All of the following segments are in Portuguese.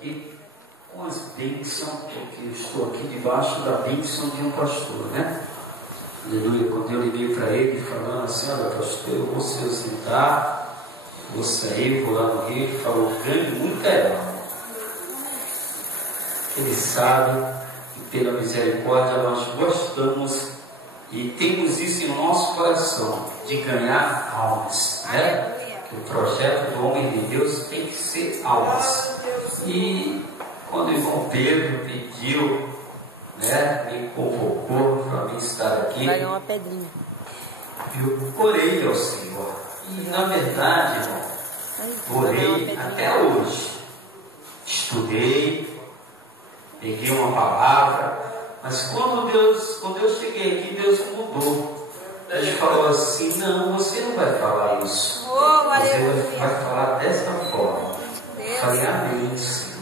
aqui com as bênçãos, porque eu estou aqui debaixo da bênção de um pastor, né? Aleluia. Quando eu liguei para ele falando assim: olha, pastor, eu vou se ausentar, vou sair, vou lá no Rio, ele falou: ganhe muita alma. Ele sabe que pela misericórdia nós gostamos e temos isso em nosso coração, de ganhar almas, né? Que o projeto do homem de Deus tem que ser almas. E quando o irmão Pedro pediu, né, me convocou para mim estar aqui, vai dar uma pedrinha. Eu orei ao Senhor. E na verdade, irmão, orei até hoje. Estudei, peguei uma palavra, mas quando eu cheguei aqui, Deus mudou. Ele falou assim: não, você não vai falar isso. Você vai falar dessa forma. Falei: amém.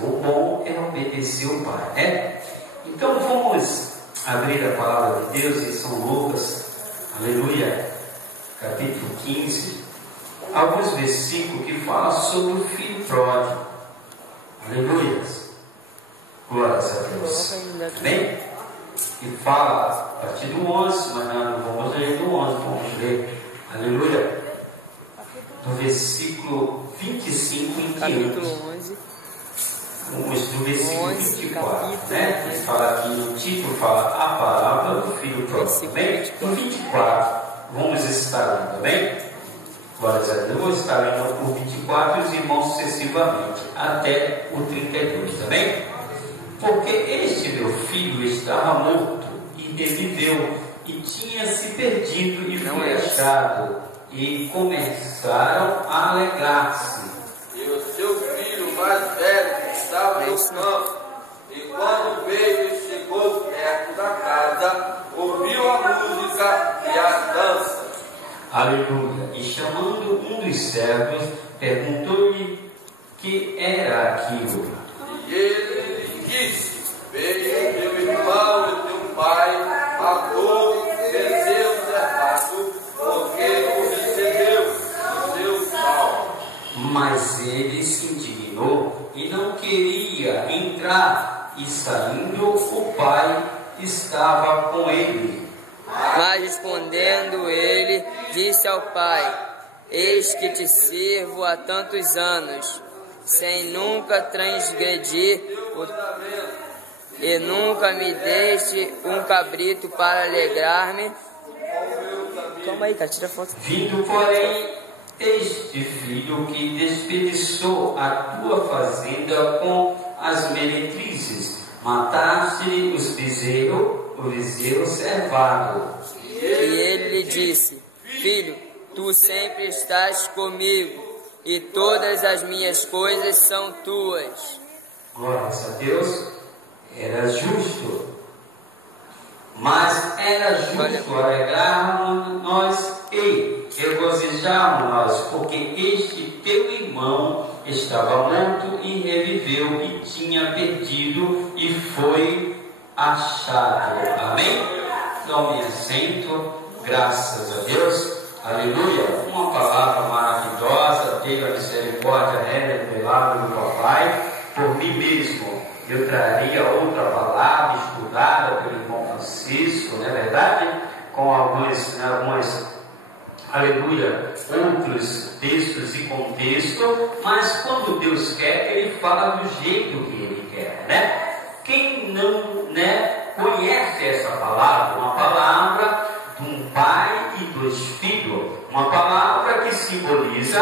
O bom é obedecer o Pai, né? Então vamos abrir a palavra de Deus em São Lucas, aleluia, capítulo 15, alguns versículos que falam sobre o filho pródigo, aleluia, glórias a Deus, amém? E fala a partir do 11, mas não vamos ler do 11, vamos ler, aleluia, do versículo 25 em diante. Vamos do versículo 24, né? Que fala aqui no título, fala a palavra do filho pródigo, bem? No 24, vamos estar lendo, bem? Glórias a Deus, vou estar lendo o 24 e os irmãos sucessivamente, até o 32, tá bem? Porque este meu filho estava morto e reviveu, e tinha se perdido e foi achado, e começaram a alegrar-se. E o seu filho mais velho estava no campo, e quando veio e chegou perto da casa, ouviu a música e as danças. Aleluia. E chamando um dos servos, perguntou-lhe que era aquilo. E ele lhe disse: veio teu irmão e teu pai, matou e venceu o cerrado, porque o recebeu no seu mal. Mas ele se indignou e não queria entrar, e saindo o pai estava com ele. Mas respondendo ele, disse ao pai: eis que te sirvo há tantos anos, sem nunca transgredir e nunca me deste um cabrito para alegrar-me. Calma aí, cara, tira foto. Vindo, porém, este filho que desperdiçou a tua fazenda com as meretrizes, mataste os bezerros, o bezerro cevado. E ele lhe disse: filho, tu sempre estás comigo, e todas as minhas coisas são tuas. Glórias a Deus. Era justo, mas era justo alegrarmos nós e regozijarmos nós, porque este teu irmão estava morto e reviveu, e tinha perdido e foi achado. Amém? Tome assento, graças a Deus, aleluia. Uma palavra maravilhosa, pela misericórdia revelada do Papai, por mim mesmo. Eu traria outra palavra estudada pelo irmão Francisco, não é verdade? Com algumas, aleluia, outros textos e contexto, mas quando Deus quer, Ele fala do jeito que Ele quer, né? Quem não, né, conhece essa palavra, uma palavra de um pai e dois filhos, uma palavra que simboliza,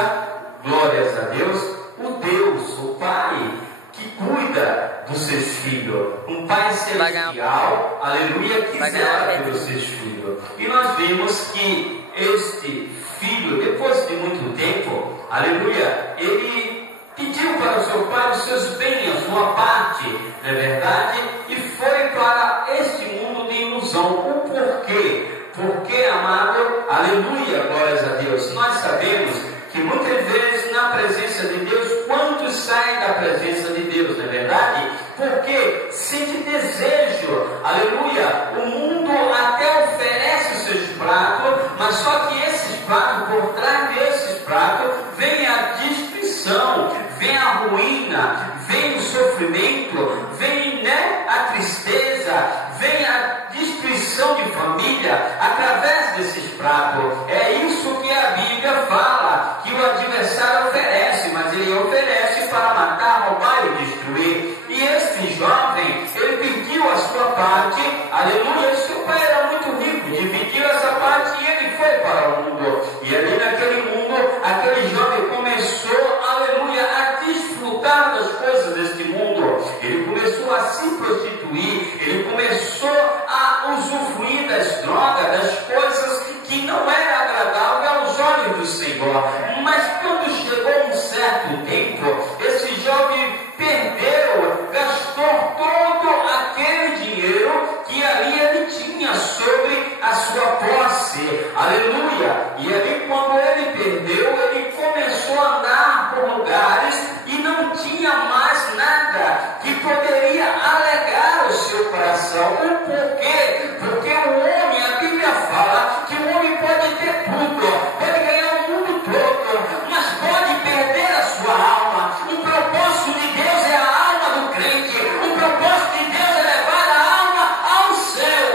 glórias a Deus, o Deus, o Pai, que cuida dos seus filhos, um Pai celestial, aleluia, que zela pelos seus filhos. E nós vimos que este filho, depois de muito tempo, aleluia, ele pediu para o seu pai os seus bens, uma parte, não é verdade? E foi para este mundo de ilusão. O porquê? Porque, amado, aleluia, glórias a Deus, nós sabemos que muitas vezes na presença de Deus, quantos saem da presença de Deus, não é verdade? Porque sente desejo, aleluia, o mundo até oferece os seus pratos, mas só que esses pratos, por trás desses pratos, vem a destruição, vem a ruína, vem o sofrimento, sofrimento, vem, né, a tristeza, vem a destruição de família através desses pratos. É isso que a Bíblia fala, que o adversário oferece, mas ele oferece para matar, roubar e destruir. E este jovem, ele pediu a sua parte, aleluia, e seu pai era muito rico, dividiu essa parte e ele foi para o mundo. E ali naquele mundo, aquele jovem começou, aleluia, a desfrutar das coisas deste mundo. Ele começou a se prostituir, ele começou a usufruir das drogas, das coisas que não era agradável aos olhos do Senhor. Mas quando chegou um certo tempo, esse jovem perdeu, gastou todo aquele dinheiro que ali ele tinha sobre a sua posse. Aleluia! E ali quando ele perdeu, ele começou a andar por lugares e não tinha mais nada que poderia alegar o seu coração. O porquê? Porque o homem, a Bíblia fala que o homem pode ter tudo, pode ganhar o mundo todo, mas pode perder a sua alma. O propósito de Deus é a alma do crente. O propósito de Deus é levar a alma ao céu.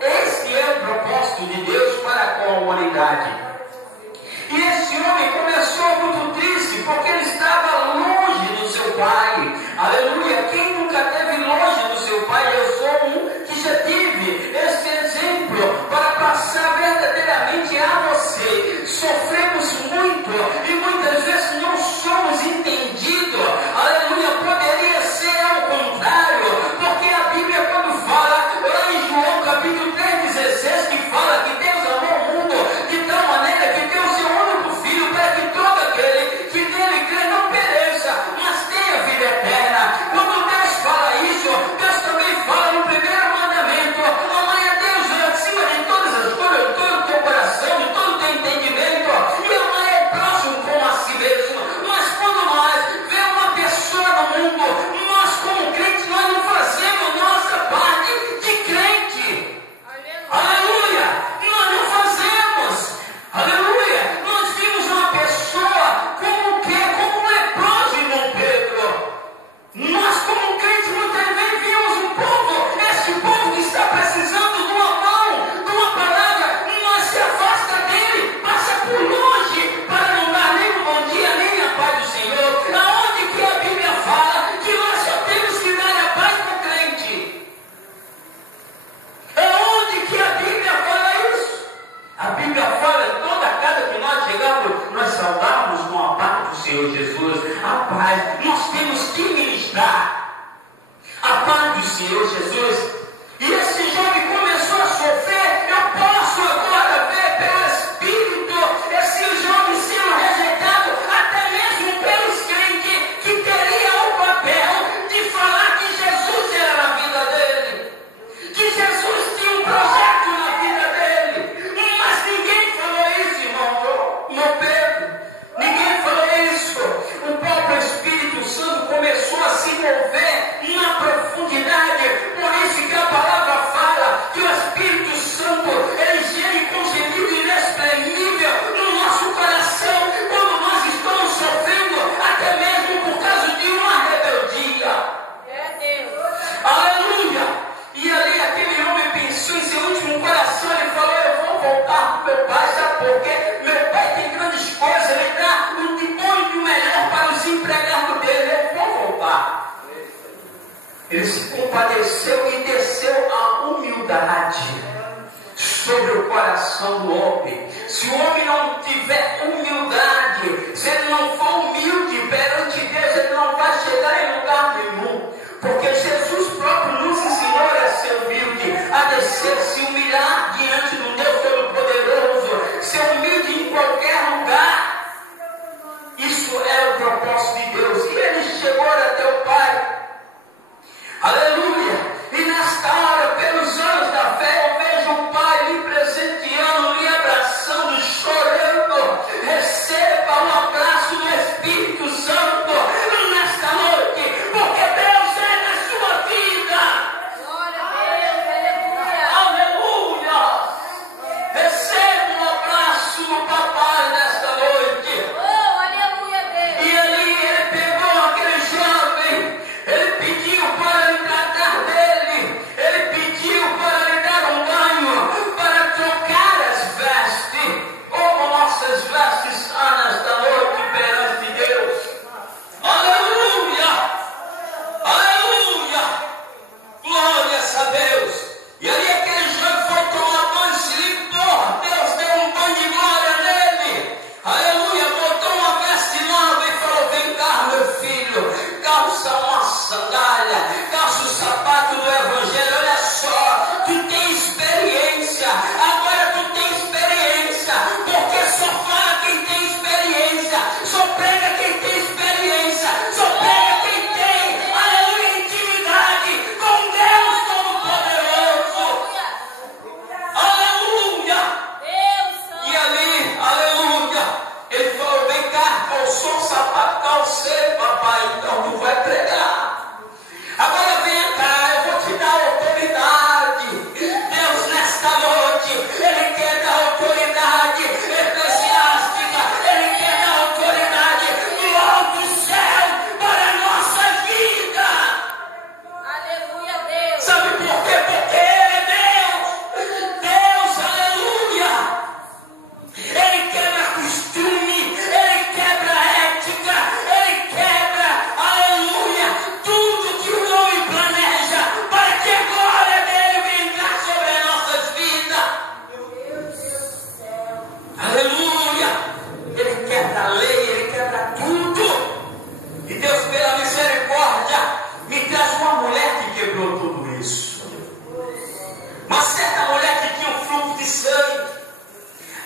Esse é o propósito de Deus para com a humanidade. E esse homem começou muito triste, porque ele estava longe do seu pai. Aleluia! Quem nunca esteve longe do seu pai? Eu sou um que já tive esse exemplo para passar verdadeiramente a você. Sofremos muito e muitas vezes não somos entendidos. Aleluia! Poderia ser ao contrário, porque a Bíblia quando fala, lá em João capítulo 3,16, que fala que Deus amou o mundo de tal maneira que deu o seu único filho para que todo aquele que nele crê não pereça, mas tenha vida eterna. Quando Deus fala isso, Deus também fala no primeiro mandamento: amai a Deus acima de todas as coisas, de todo o teu coração, de todo o teu entendimento, e amai ao próximo como a si mesmo. Mas quando nós vemos uma pessoa no mundo, nós como crentes, nós não fazemos nossa parte de crente. Aleluia! Nós não fazemos. Aleluia! Nós vimos uma pessoa como o quê? Como um leproso, irmão Pedro. Nós como crentes muitas vezes vimos um povo, este povo que está precisando de uma mão, de uma palavra, nós se afasta dele, passa por longe para não dar nem um bom dia, nem a paz do Senhor. Aonde que a Bíblia fala que nós só temos que dar a paz para o crente? Aonde que a Bíblia fala isso? A Bíblia fala em toda casa que nós chegamos, nós saudamos com a paz do Senhor Jesus. A paz, nós temos que ministrar a paz do Senhor Jesus. E esse jovem começou a sofrer. Eu posso agora ver pelo Espírito esse jovem sendo rejeitado, até mesmo pelos crentes que teriam o papel de falar que Jesus era na vida dele, que Jesus tinha um projeto na vida dele. Mas ninguém falou isso, irmão Pedro. Ninguém falou isso. O próprio Espírito Santo começou a se mover na profundidade. Por isso que a palavra fala que o Espírito Santo ele gera concebido e inexprimível no nosso coração quando nós estamos sofrendo, até mesmo por causa de uma rebeldia. Aleluia! E ali aquele homem pensou em seu último coração. Ele falou: eu vou voltar para o meu pai. Sabe por quê? Meu pai tem grandes coisas, ele dá o de bom e o melhor para os empregados dele. Eu vou voltar. Ele se compadeceu e desceu a humildade sobre o coração do homem. Se o homem não tiver humildade, se ele não for humilde perante Deus, ele não vai chegar em lugar nenhum. Porque Jesus próprio nos ensinou a ser humilde, a descer, se humilhar diante do Deus Todo-Poderoso, ser humilde em qualquer lugar. Isso era o propósito de Deus. E ele chegou até o Pai. Aleluia! E nesta hora, pelos anos da fé, eu vejo o Pai lhe presenteando, lhe abraçando, chorando. Receba um abraço do Espírito Santo nesta noite. sandália, calça o sapato do Evangelho. Olha só, tu tem experiência, agora tu tem experiência, porque só fala quem tem experiência, só prega quem tem experiência, só prega quem tem, aleluia, intimidade com Deus Todo-Poderoso. Aleluia! E ali, aleluia, ele falou: vem cá, calçou o sapato, calcei, papai, então tu vai pregar. Agora venha cá, eu vou te dar autoridade. Deus, nesta noite, Ele quer dar autoridade eclesiástica, Ele quer dar autoridade do alto céu para a nossa vida. Aleluia, Deus. Sabe por quê? Porque Ele é Deus. Deus, aleluia. Ele quebra costume, Ele quebra ética, Ele quebra, aleluia, tudo que o homem planeja para que a glória dele venha sobre as nossas vidas. Aleluia. Ele quebra a lei, Ele quebra tudo. E Deus, pela misericórdia, me traz uma mulher que quebrou tudo isso. Uma certa mulher que tinha um fluxo de sangue.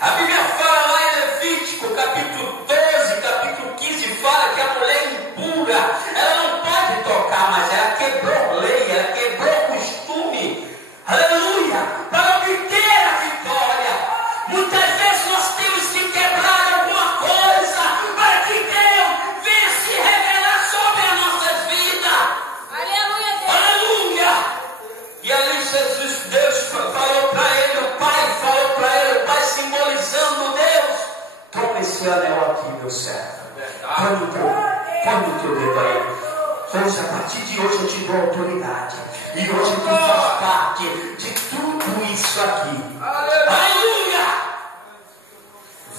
A Bíblia fala lá em Levítico, capítulo 12, capítulo 15, fala que a mulher impura, ela não pode tocar, mas ela quebrou lei, ela quebrou costume. Aleluia! Para obter a vitória. Muitas vezes nós temos que quebrar alguma coisa para que Deus venha se revelar sobre as nossas vidas. Aleluia, Deus. Aleluia! E ali Jesus, Deus falou para ele, o Pai falou para ele, o Pai simbolizando Deus: toma esse anel aqui, meu servo. Põe o teu dedo aí. Hoje, a partir de hoje, eu te dou autoridade. E hoje tu faz parte de tudo isso aqui. Aleluia!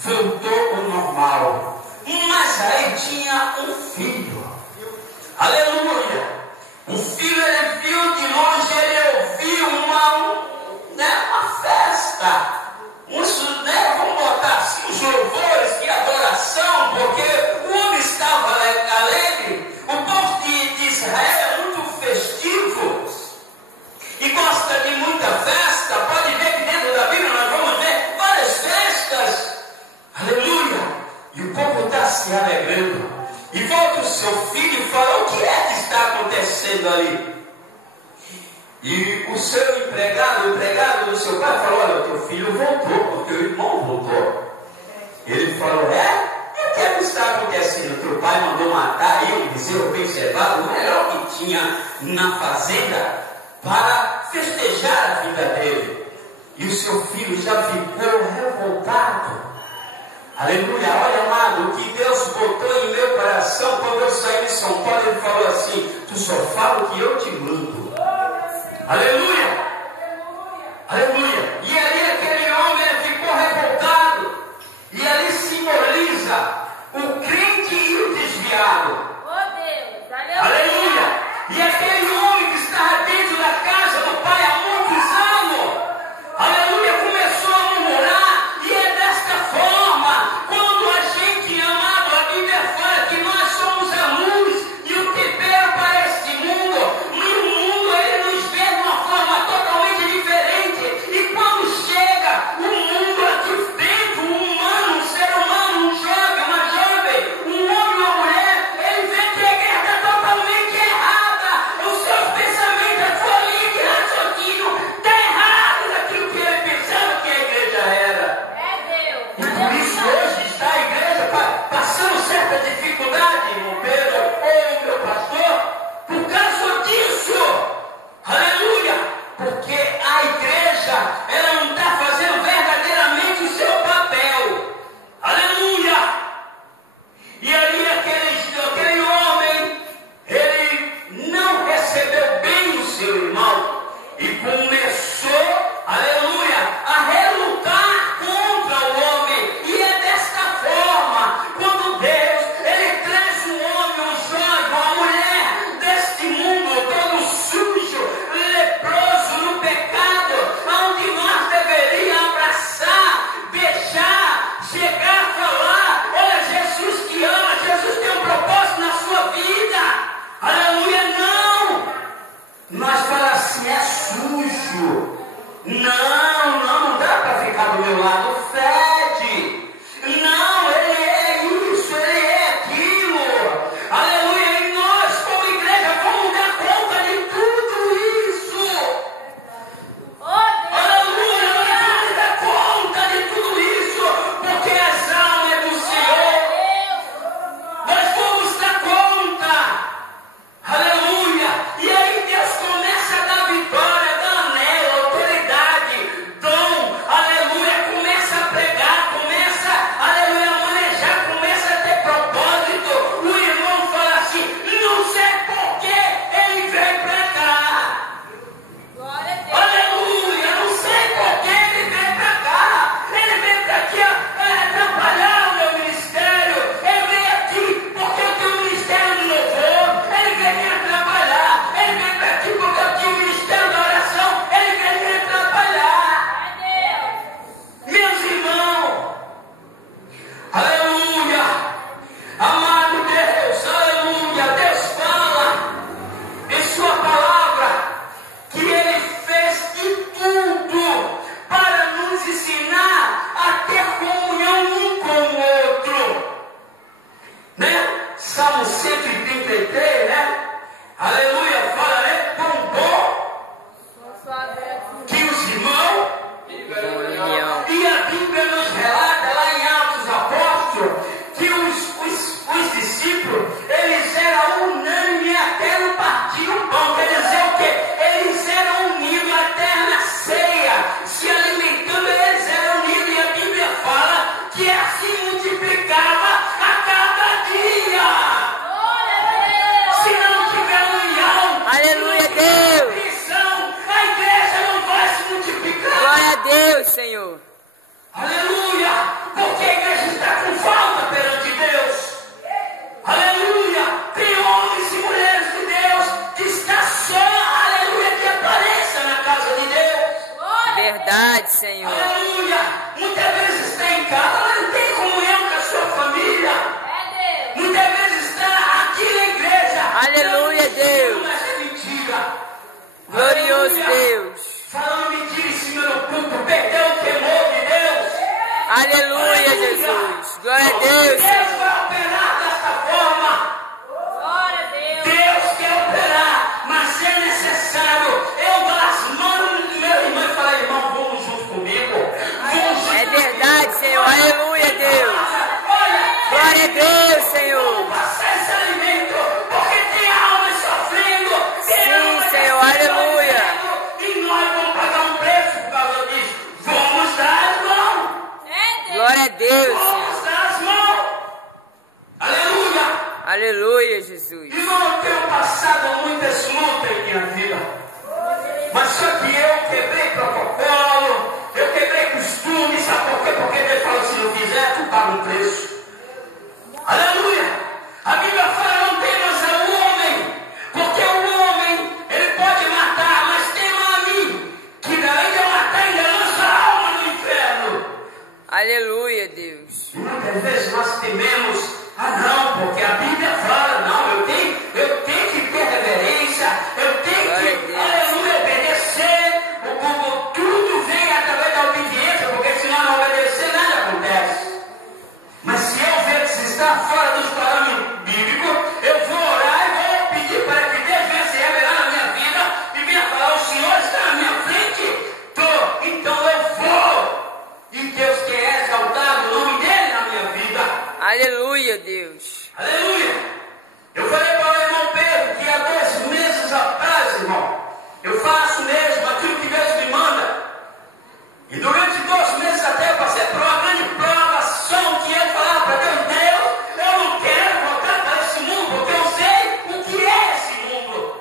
Voltou ao normal. Mas aí tinha um filho. Aleluia! Um filho, ele viu de longe, ele ouviu uma festa. Vamos botar assim, os louvores de adoração, porque o homem estava alegre. O povo de Israel é muito festivo e gosta de muita festa. Pode ver que dentro da Bíblia nós vamos ver várias festas. Aleluia! E o povo está se alegrando. E volta o seu filho e fala: o que é que está acontecendo ali? E o seu empregado, o empregado do seu pai, falou: olha, o teu filho voltou, porque o irmão voltou. Ele falou: e o que é que está acontecendo? Teu pai mandou matar ele, bezerro bem cevado, o melhor que tinha na fazenda, para festejar a vida dele. E o seu filho já ficou revoltado. Aleluia, olha, amado, o que Deus botou em meu coração quando eu saí de São Paulo. Ele falou assim: tu só fala o que eu te mando. Aleluia, aleluia. E ali aquele homem, ele ficou revoltado. E ali simboliza o crente e o desviado. Oh, Deus. Aleluia. E aquele homem que estava dentro da casa do pai há muitos anos, aleluia, começou a murmurar. E é desta forma, quando a gente, amado, a Bíblia fala que nós somos a luz e o tempero para este mundo. E o mundo, ele nos vê de uma forma Senhor. Aleluia! Porque a igreja está com falta perante Deus. Aleluia! Tem homens e mulheres de Deus que está só, aleluia, que apareça na casa de Deus. Verdade, Senhor. Aleluia! Muitas vezes está em casa, mas não tem comunhão com a sua família. Muitas vezes está aqui na igreja. Aleluia, Deus. Mas é mentira. Glorioso Aleluia. Deus. Falando mentira em cima do culto, perdeu o temor de Deus. Aleluia, Jesus. Glória a Deus, Deus Senhor. vai operar desta forma. Glória a Deus. Deus quer operar, mas é necessário eu dar as mãos do meu irmão e falar, irmão, vamos junto comigo. Vamos junto É verdade, Senhor. Aleluia, Deus. Olha, Glória a Deus, Senhor. vamos passar esse alimento, porque tem almas sofrendo. Tem Sim, almas Senhor. Aleluia. sofrendo, e nós vamos pagar um preço por causa disso. Vamos dar as mãos. Glória a Deus, Senhor. Vamos dar as mãos. Aleluia. Aleluia, Jesus. Irmão, eu tenho passado muitas lutas em minha vida. Mas só que eu quebrei protocolo, eu quebrei costume, sabe por quê? Porque Deus falou, se não fizer, tu paga um preço. Aleluia! A Bíblia fala, não temas ao homem, porque o homem, ele pode matar, mas tema a mim, que além de eu matar, ainda lança a alma no inferno. Aleluia, Deus. E muitas vezes nós tememos, não, porque a Bíblia fala, não, eu tenho que ter reverência, eu tenho Glória a que, Deus. aleluia, obedecer, tudo vem através da obediência, porque se não obedecer, nada acontece. Mas se eu ver que está fora dos parâmetros bíblicos, eu vou orar e vou pedir para que Deus venha se revelar na minha vida e venha falar, o Senhor está na minha frente, então eu vou. E Deus quer exaltar o nome dele na minha vida. Aleluia, Deus. Aleluia! Eu falei para o irmão Pedro que há 2 meses atrás, irmão, eu faço mesmo aquilo que Deus me manda. E durante 2 meses até eu passei por uma grande provação que eu falava para Deus, eu não quero voltar para esse mundo, porque eu sei o que é esse mundo.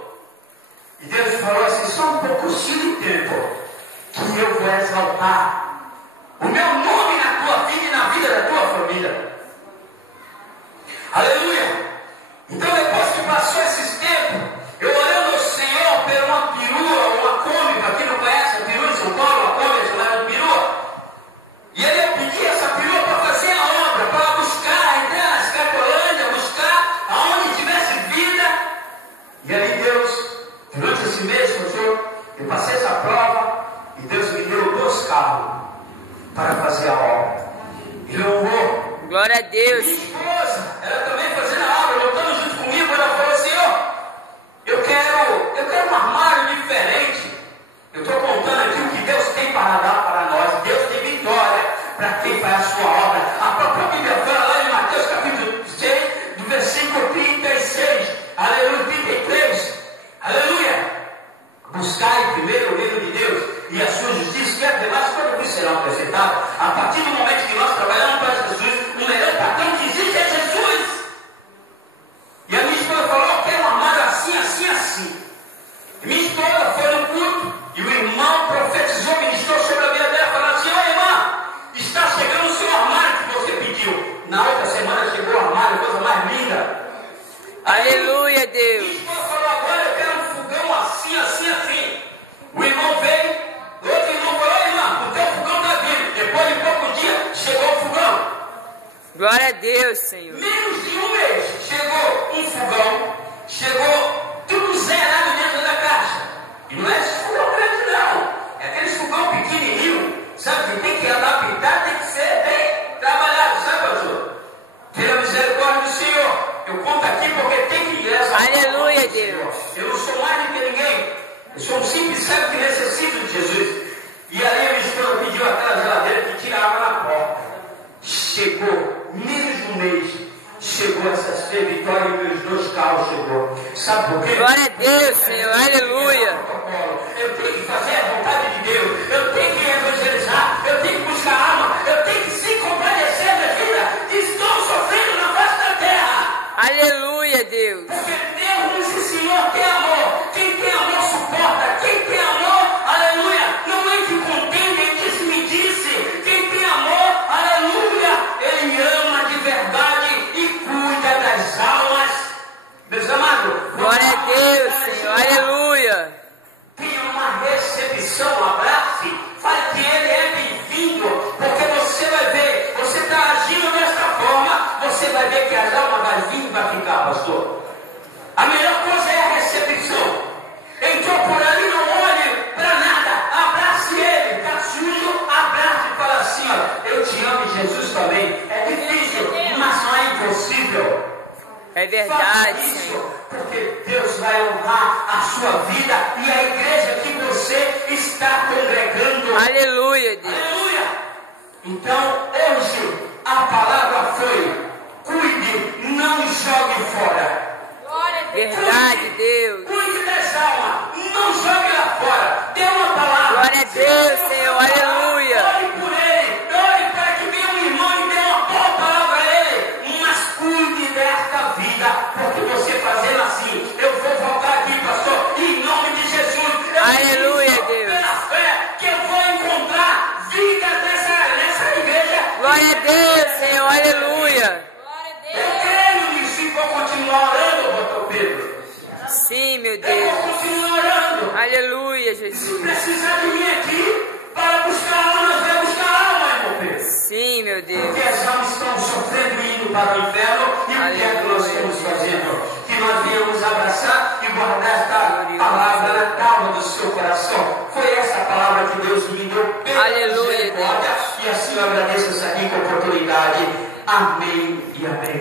E Deus falou assim, só um pouquinho de tempo, que eu vou exaltar o meu nome na tua vida e na vida da tua família. Aleluia! Então depois que passou esses tempos, eu orando ao Senhor por uma perua, uma Kombi, para quem não conhece a perua de São Paulo, a Kombi é chamada de perua. E aí eu pedi essa perua para fazer a obra, para buscar, entrar na Cracolândia, buscar aonde tivesse vida. E aí Deus, durante esse mês, pastor, eu passei essa prova e Deus me deu 2 carros para fazer a obra. Ele honrou. Glória a Deus. Minha esposa, ela também fazendo a obra, voltando junto comigo, ela falou assim, eu quero um armário diferente. Eu estou contando aqui o que Deus tem para dar para nós. Deus tem vitória para quem faz a sua obra. A própria Bíblia fala lá em Mateus capítulo 6, do versículo 36, aleluia, 33, aleluia. Buscai primeiro o reino de Deus e a sua justiça, que as demais coisas serão acrescentadas. A partir do momento que nós trabalhamos para Jesus, o melhor patrão que existe é Jesus. E a minha esposa falou, eu quero um armário assim, assim, assim. E minha esposa foi no culto e o irmão profetizou, ministrou sobre a vida dela, falando assim, irmã, está chegando o seu armário que você pediu. Na outra semana chegou o armário, coisa mais linda. Aleluia, Deus. Minha esposa falou, agora eu quero um fogão assim, assim, assim. O irmão veio, o outro irmão falou, irmã, o teu fogão está vindo. Depois de pouco dia, chegou o fogão. Glória a Deus, Senhor. Menos de um mês, chegou um fogão, chegou tudo zerado dentro da caixa. E não é esse fogão grande não, é aquele fogão pequenininho, sabe, que tem que adaptar, tem que ser bem trabalhado, sabe, pastor? Pela misericórdia do Senhor, eu conto aqui porque tem que exaltar. Aleluia, Deus. Eu não sou mais do que ninguém, eu sou um simples servo que necessita de Jesus. E aí a minha esposa pediu aquela geladeira que tira água na porta. Chegou, menos de um mês, chegou essa vitória e meus 2 carros chegou. Sabe por quê? Glória a Deus, Senhor. Aleluia. Eu tenho que fazer a vontade de Deus, eu tenho que evangelizar, eu tenho que buscar alma, eu tenho que se compadecer da vida que estão sofrendo na face da terra. Aleluia, Deus. Porque Deus nos ensinou que é amor. Quem tem amor suporta. Quem tem amor, aleluia, não entra em contenda, em disse-me-disse. É verdade, Faça isso, Senhor. porque Deus vai honrar a sua vida e a igreja que você está congregando. Aleluia, Deus. Aleluia! Então, hoje, a palavra foi: cuide, não jogue fora. Glória a Deus. Verdade, Deus. Cuide dessa alma, não jogue lá fora. Dê uma palavra. Glória a Deus, Senhor. Aleluia. Ore por ele, ore para que venha um irmão e dê uma boa palavra a ele. Mas cuide desta vida, porque você fazendo assim, eu vou voltar aqui, pastor, em nome de Jesus. Aleluia, Deus. Pela fé que eu vou encontrar vida nessa igreja. Glória a Deus, Senhor. Aleluia. Glória a Eu Deus. creio nisso e vou continuar orando, pastor Pedro. Sim, meu Eu Deus. vou continuar orando. Aleluia, Se Jesus. precisar de mim aqui para buscar alma, nós vamos buscar alma, irmão Pedro. Sim, meu Deus. Porque as almas estão sofrendo e indo para o inferno. E o que é que nós estamos fazendo? Que nós viemos abraçar e guardar esta palavra na calma do seu coração. Foi essa palavra que Deus me deu pela Aleluia, misericórdia. E assim eu agradeço essa rica oportunidade. Amém e amém.